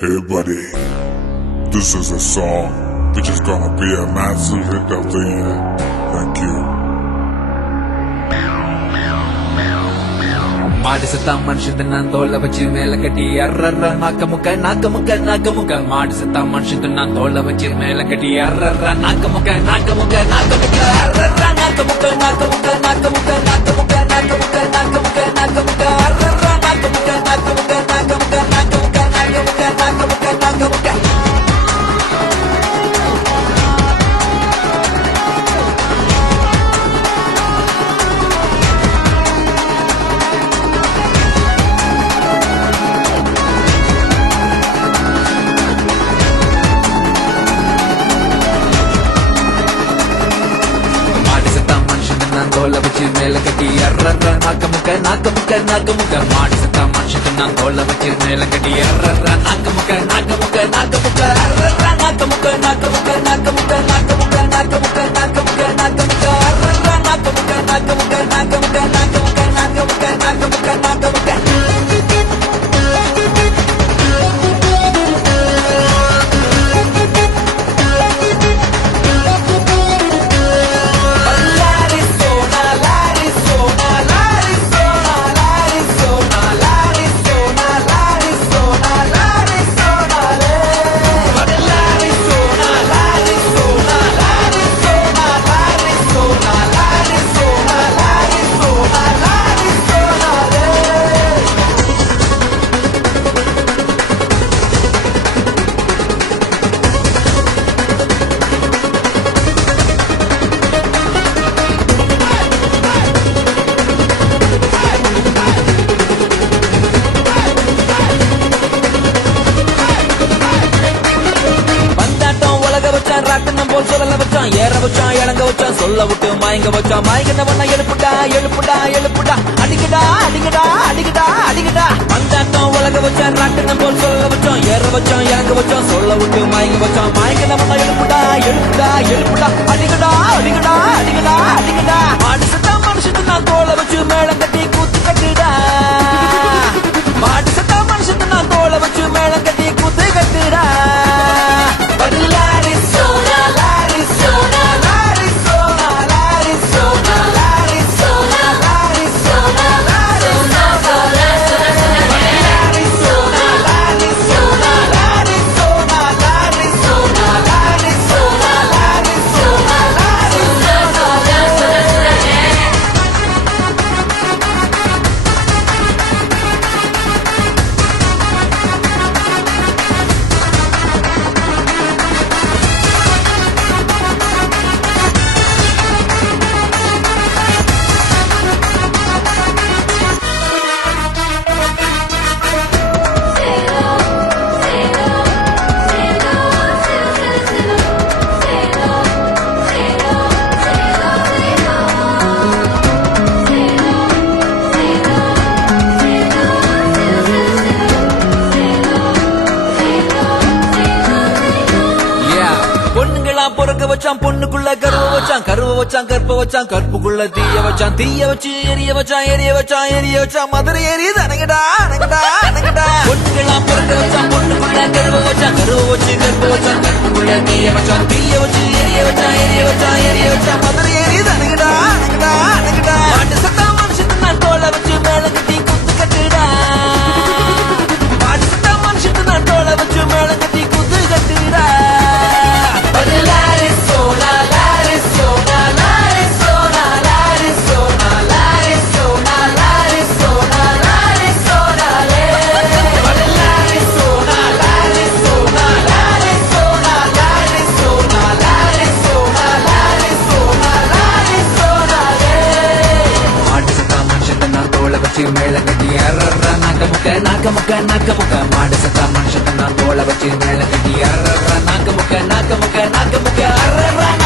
Hey buddy, this is a song which is gonna be a massive hit of the year. Thank you. மாடு செத்தா மனுஷன் நான் தோலை வச்சு மேல கட்டி அர்ற நாக்க முக்க நாக்க முக்க நாக்க முக்க மாடு செத்தா மனுஷன் நான் தோலை வச்சு மேல கட்டி அர்ற நாக்க முக்க நாக்க முக்க நாக்க முக்க அர்ற நாக்க முக்க நாக்க முக்க நாக்க முக்க நாக்க முக்க நாக்க முக்க நாக்க முக்க நாக்க முக்க அர்ற நாக்க முக்க நாக்க முக்க நாக்க முக்க நாக்க முக்க நாக்க முக்க நாக்க முக்க நாக்க முக்க தோலை வச்சு மேல கட்டி அர்ற நாக்க முக்க நாக்க முக்க நாக்க முக்க மாடு செத்தா மனுஷன் நான் தோலை வச்சு மேல கட்டி அர்ற நாக்க முக்க நாக்க முக்க நாக்க முக்க அர்ற நாக்க முக்க நாக்க முக்க நாக்க முக்க நாக்க முக்க நாக்க முக்க நாக்க முக்க நாக்க முக்க அர்ற நாக்க முக்க நாக்க முக்க நாக்க முக்க நாக்க முக்க நாக்க முக்க நாக்க முக்க நாக்க முக்க ஏற வச்சான் இறங்க வச்சான் சொல்ல விட்டு மயங்க வச்சான் மயங்க பண்ண எழுப்புடா எழுப்புடா எழுப்புடா அடிக்கடா அடிக்கடா அடிக்கடா அடிக்கடா பந்தாட்டம் உலக வச்சான் ராட்டினம் போல் சொல்ல வச்சோம் ஏற வச்சான் இறங்க வச்சான் சொல்ல விட்டு மயங்க வச்சான் மயங்க பண்ண எழுப்புடா எழுப்புடா எழுப்புடா அடிக்கடா அடிக்கடா அடிக்கடா அடிக்கடா மனுஷத்தா மனுஷத்து நான் தோலை வச்சு மேளம் கட்டி கூத்து கட்டுடா மாடு சத்தா மனுஷத்து நான் தோலை வச்சு மேளம் கட்டி கூத்து கட்டுடா பொறுக்க வச்சான் பொண்ணுக்குள்ள கருவ வச்சான் கருவ வச்சான் கற்ப வச்சான் கற்புக்குள்ள தீய வச்சான் தீய வச்சு எரிய வச்சான் எரிய வச்சான் எரிய வச்சான் மதுரை எரியுது அணங்கடா அணங்கடா அணங்கடா பொண்ணுக்கெல்லாம் பொறுக்க வச்சான் பொண்ணுக்குள்ள கருவ வச்சான் கருவ வச்சு கற்ப வச்சான் கற்புக்குள்ள தீய வச்சான் தீய வச்சு எரிய வச்சான் எரிய வச்சான் எரிய வச்சான் மதுரை எரியுது அணங்கடா அணங்கடா அணங்கடா மாட்டு சத்தா மனுஷன் நான் தோலை வச்சு மேல கட்டி குத்து கட்டுடா மாட்டு சத்தா மனுஷன் நான் தோலை வச்சு மேல கட்டி குத்து கட்டுடா மேல கட்டி அர்ற நாக்க முக்க நாக்க முக்க நாக்க முக்க மாடு சத்தா மனுஷன் நான் தோலை வச்சு மேல கட்டி அர்ற நாக்க முக்க நாக்க முக்க நாக்க முக்க அர்ற